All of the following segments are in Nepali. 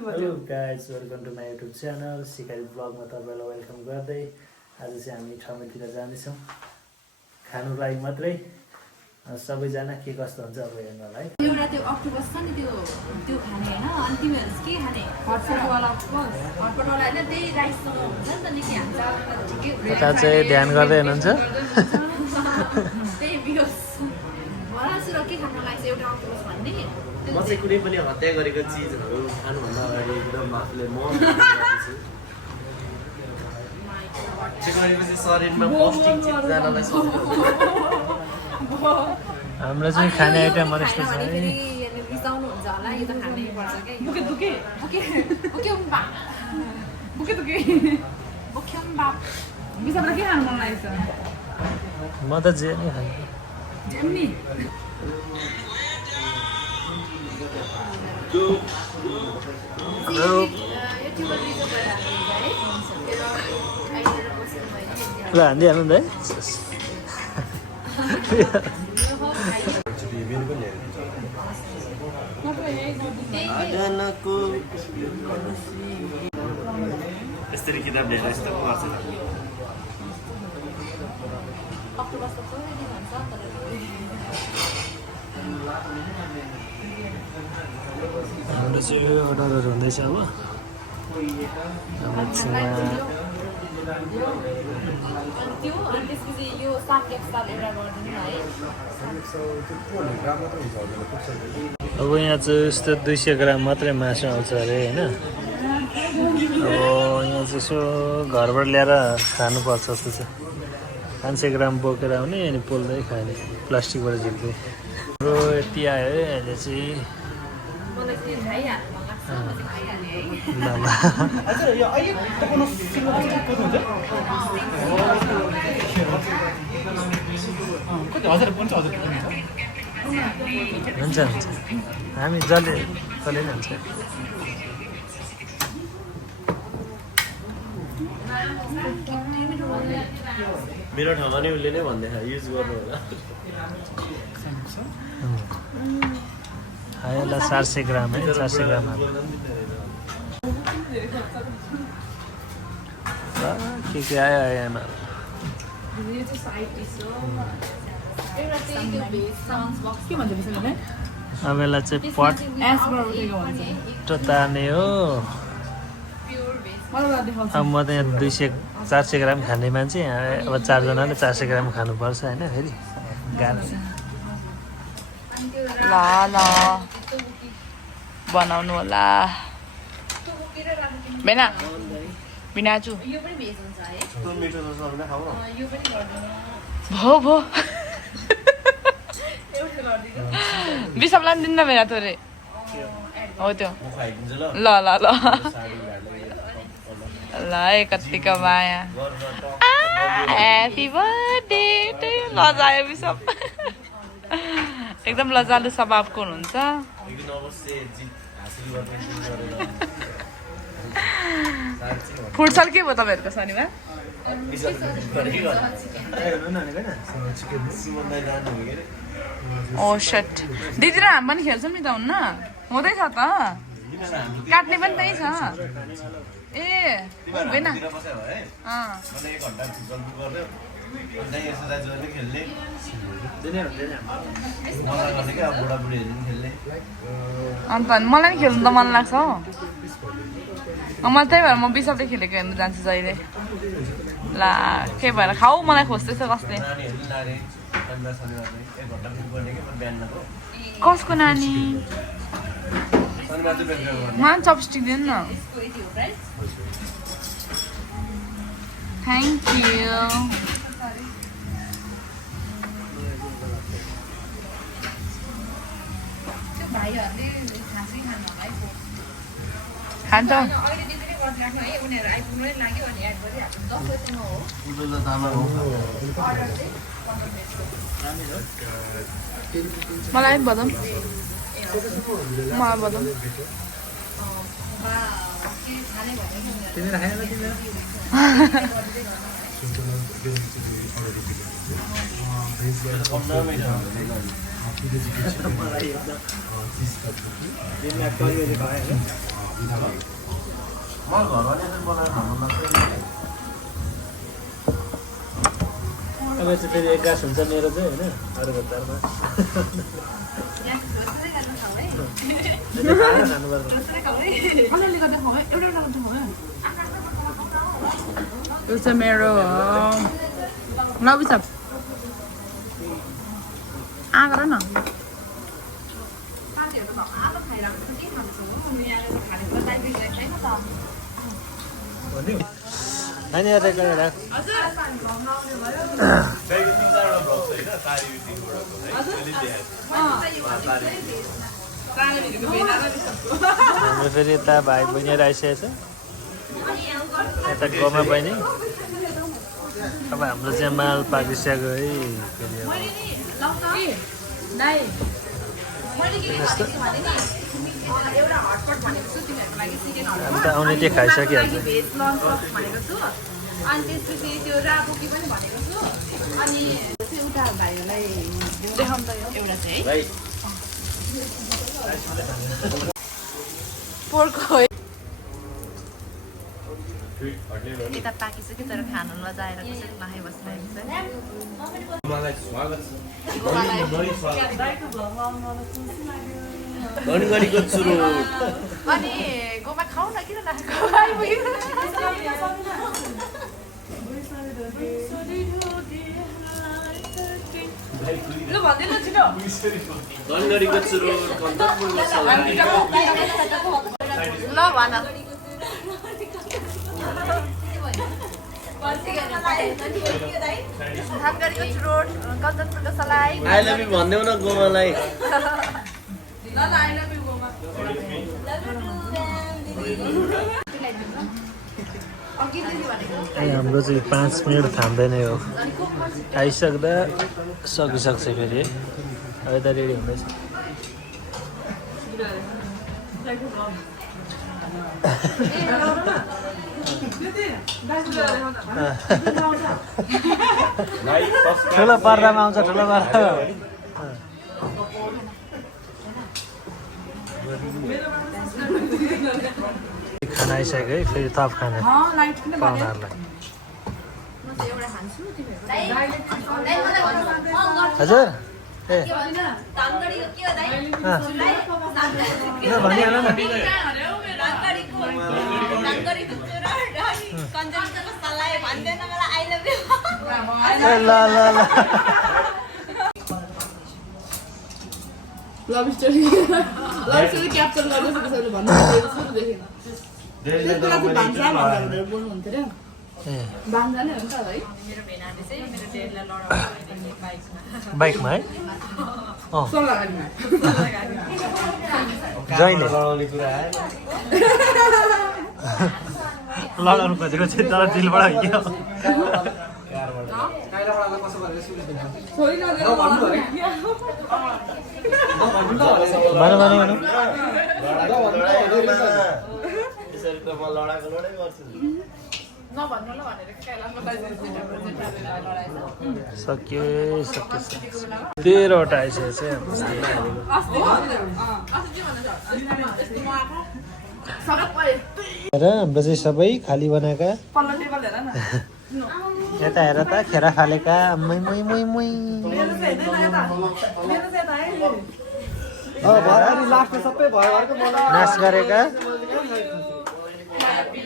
Hello guys, welcome to my YouTube channel सिकारी ब्लगमा तपाईँलाई वेलकम गर्दै आज चाहिँ हामी ठाउँतिर जाँदैछौँ खानुको लागि मात्रै। सबैजना के कस्तो हुन्छ अब हेर्नलाई। एउटा त्यो अक्टोपस छ नि त्यो खाने हैन, अनि तिमीहरु के खाने? हटपटवाला अक्टोपस, हटपटवाला हैन, त्यही राइससँग हुन्छ नि त नि के हान्छ ठिकै हुन्छ। यता चाहिँ ध्यान गर्दै हुनुहुन्छ। त्यही बियोस मलाई के खान लाग्छ एउटा अक्टोपस भन्ने। म चाहिँ कुनै पनि हत्या गरेको चिजहरू खानुभन्दा अगाडि एकदम आफूले गरेपछि शरीरमा पौष्टिक चिज जानलाई हाम्रो चाहिँ खाने आइटमहरू यस्तो छ है। रिसाउनु हुन्छ होला, यो त खानै पर्छ के। बुके बुके बुके बुके उम्बा बुके बुके बुके उम्बा बिसाबले के खान मन लाग्छ? म त जे नै खान्छु। जेम्नी ल हान्दिहाल्नु नि यसरी किताब लिएर यस्तो गर्छ। हाम्रो चाहिँ यो अर्डरहरू हुँदैछ अब। त्यो अनि त्यसपछि यो साग एक्स्ट्रा एउटा गरिदिनु है। अब यहाँ चाहिँ यस्तो 200 ग्राम मात्रै मासु आउँछ अरे होइन। अब यहाँ चाहिँ यसो घरबाट ल्याएर खानुपर्छ जस्तो छ। 500 ग्राम बोकेर आउने अनि पोल्दै खाने, प्लास्टिकबाट झिक्दै। हाम्रो यति आयो है अहिले चाहिँ। हुन्छ हुन्छ, हामी जसले नै हुन्छ। मेरो ठाउँमा नि उसले नै भन्दै युज गर्नु होला। यसलाई 400 ग्राम है, 400 ग्राम के आयो आएन। अब यसलाई चाहिँ पट तार्ने हो। अब म त यहाँ 400 ग्राम खाने मान्छे, अब 4 जनाले 400 ग्राम खानुपर्छ होइन। फेरि गाह्रो ल ल बनाउनु होला बेना बिनाजु भो भो बिसपलाई पनि दिन्न बेना तोरे हो त्यो। ल ल ल ल कतिको माया। Happy birthday to you. लजायो बिसप, एकदम लजालु स्वभावको हुनुहुन्छ। फुटसल के भयो तपाईँहरूको शनिबार? ओ सट, दिदी र हामी पनि खेल्छौँ नि त हुन्न? हुँदैछ त, काट्ने पनि त्यही छ। ए होइन अन्त मलाई नि खेल्नु त मन लाग्छ हो। मलाई त्यही भएर म बिसपले खेलेको हेर्नु जान्छु जहिले। ला के भएर खाऊ, मलाई खोज्दैछ कसले। कसको नानी? मलाई चपस्टिक दिनु न। Thank you. खान्छ मलाई बदम, मलाई बदम। मलाई म घरमा यसरी बनाएर खानु लाग्छ अब चाहिँ फेरि एक गाँस हुन्छ मेरो चाहिँ होइन अरू बच्चाहरूमा यो चाहिँ मेरो लभी सब गर न नानी रेकर्ड राख हाम्रो फेरि यता भाइ बहिनीहरू आइसकेको छ यता गोमा बहिनी अब हाम्रो चाहिँ माल पाकिसक्यो है फेरि अन्त आउने त्यो खाइसकिहाल्छ अनि त्यसपछि त्यो राबोकी पनि भनेको छु अनि एउटा भाइहरूलाई देखाउँ त एउटा चाहिँ है पोर्को यता पाकिसक्यो तर खानु नजाएर कसरी नखाइ बसिरहेको मलाई स्वागत घनगढीको चुरोट अनि गोमा खाऊ न किन नखाएको घनगढीको चुरोट कन्तपुरको सलाई ल भन धनगढीको चुरोट कञ्चनपुरको सलाई आई लभ यु भन्देऊ न गोमालाई हाम्रो चाहिँ 5 मिनट थाम्दैन हो आइसक्दा सकिसक्छ फेरि अब यता रेडी हुँदैछ ठुलो पर्दामा आउँछ ठुलो पर्दामा खाना आइसक्यो है फेरि थप खाना पाहुनाहरूलाई हजुर ए भनिहाल न ल ल ल लभ स्टोरी क्याप्चर गर्नुहोस् कसैले भन्नु सुरुदेखि भान्सा भनेर बोल्नुहुन्थ्यो र भान्सा नै हो नि त है मेरो भेनाले चाहिँ मेरो डेडलाई लडाउने बाइकमा है सल्लाहमा जहिले लडाउने कुरा आएन लडाउनु खोजेको चाहिँ तर दिलबाट होइन भन यसरी त म लडाएको लडाइ गर्छु नभन्नु ल भनेर सक्यो 13वटा आइसकेको छ र हाम्रो चाहिँ सबै खाली बनाएका यता हेर त खेरा फालेका मै मै मै मै नाश गरेका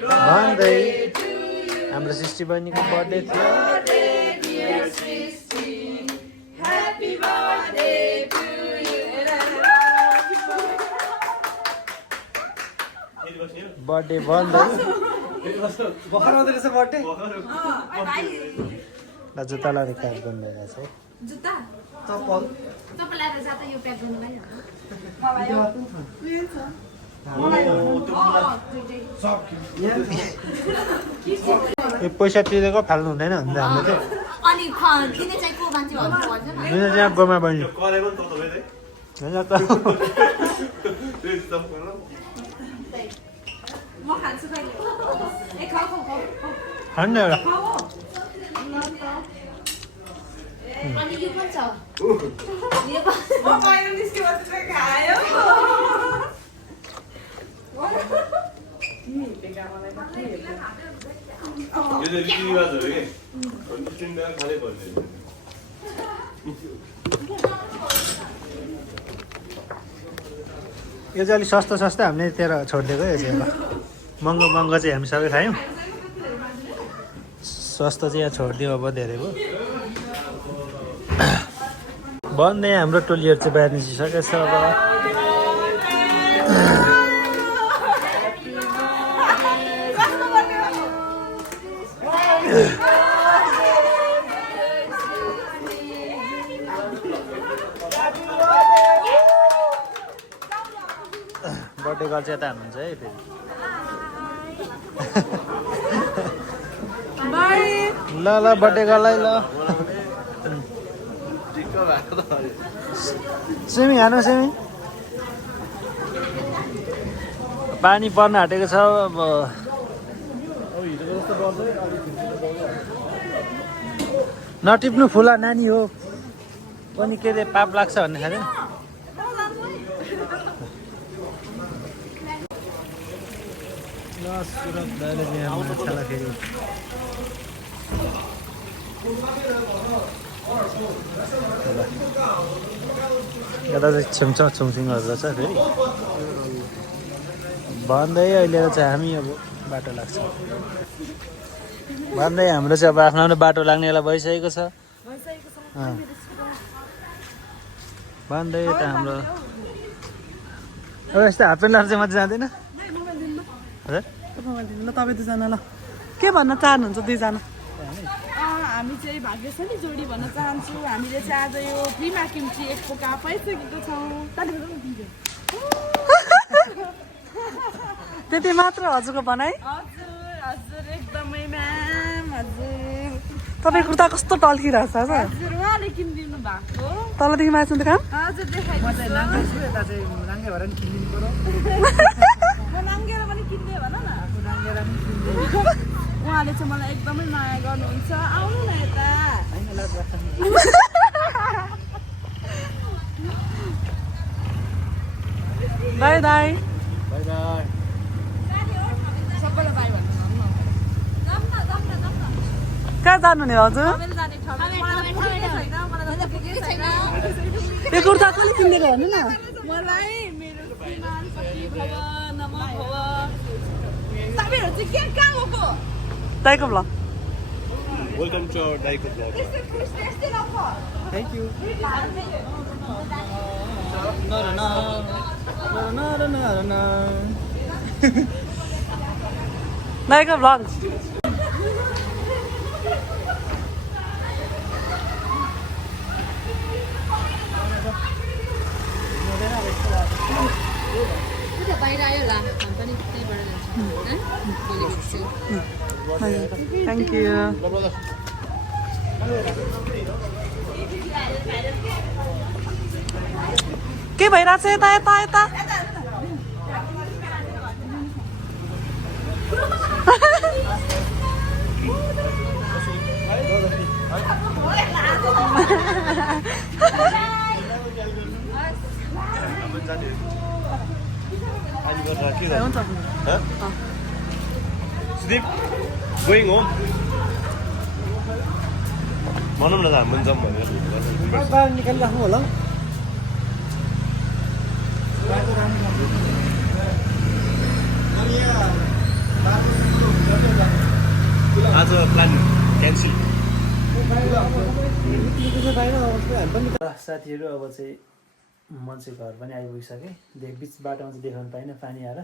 भन्दै हाम्रो सृष्टि बहिनीको बर्थडे थियो बर्थडे भन्दै जुत्ता लाने काम गर्नुभएको छ जुत्ता तपाईँलाई त जाता यो प्याक गर्नुलाई पैसा तिरेको फाल्नु हुँदैन भन्दा हामीले अनि किने चाहिँ को मान्छे भन्नु पर्दैन चाहिँ यहाँ गोमा बहिनी म खान्छु कहिले ए खाऊ खानु एउटा अनि यो पनि छ म बाहिर निस्केपछि चाहिँ खायो आमालाई त के हेर्ने यो त रीतिरिवाजहरू के तिनजना खानै पर्दैन यो चाहिँ अलिक सस्तो सस्तो हामीले तेह्र छोडिदिएको यो चाहिँ महँगो महँगो चाहिँ हामी सबै खायौँ सस्तो चाहिँ यहाँ छोडिदियो अब धेरैको बन्दै हाम्रो टोलीहरू चाहिँ बाहिर निस्किसकेको छ अब बर्थडे गर्ल चाहिँ यता हुनुहुन्छ है फेरि ल ल बर्थडे गर्ललाई ल टिक्क भएको त स्विमिङ हानु स्विमिङ पानी पर्न आँटेको छ अब नटिप्नु फुला नानी हो पनि के अरे पाप लाग्छ भन्ने खाले ल सुरज दाइले चाहिँ यहाँ माछाला फेरि यता चाहिँ छेउछाउ छुङछुङहरू रहेछ फेरि भन्दै अहिले चाहिँ हामी अब बाटो लाग्छ भन्दै हाम्रो चाहिँ अब आफ्नो आफ्नो बाटो लाग्ने बेला भइसकेको छ भन्दै यता हाम्रो अब यस्तो हाफ प्यान्ट लगाएर चाहिँ मात्रै जाँदैन हजुर ल तपाईँ दुईजना ल के भन्न चाहनुहुन्छ दुईजना हामी चाहिँ भाग्यशाली जोडी भन्न चाहन्छु हामीले चाहिँ आज यो फ्रीमा किम्ची एक पोका पाइसकेको छौँ त्यति मात्र हजुरको भनाइ हजुर हजुर एकदमै म्याम हजुर तपाईँ कुर्ता कस्तो टल्किरहेको छ हजुर उहाँले किनिदिनु भएको तलदेखि माथि काम हजुर देखाइदिन्छु नाङ्गे भएर नि किनिदिनु पर्यो म नाङ्गेर पनि किन्दै भन न उहाँले चाहिँ मलाई एकदमै माया गर्नुहुन्छ आउनु न यता बाई बाई सबैलाई बाई भन्नु कहाँ जानु नि हजुर यो कुर्ता कसले किनिदिएको भन्नु न मलाई मेरो श्रीमान पति भव नमः भव तपाईँहरू चाहिँ के कहाँ गएको दाइको ब्लग वेलकम टु आवर दाइको ब्लग थ्याङ्क यू दाइको ब्लग बाहिर आयो होला हामी पनि त्यहीबाट जान्छौँ थ्याङ्क यू के भइरहेको छ यता यता यता सुदीप गोइङ होम भनौँ न त हामी पनि जाउँ भनेर निकालिराख्नु होला आज प्लान क्यान्सल साथीहरू अब चाहिँ म चाहिँ घर पनि आइपुगिसकेँ बिच बाटोमा चाहिँ देखाउनु पाइनँ पानी आएर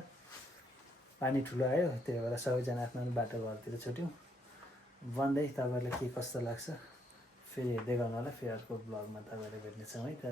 पानी ठुलो आयो त्यही भएर सबैजना आफ्नो आफ्नो बाटो घरतिर छुट्यौँ भन्दै तपाईँहरूलाई के कस्तो लाग्छ फेरि हेर्दै गर्नु होला फेरि अर्को ब्लगमा तपाईँहरूले भेट्नेछौँ है त।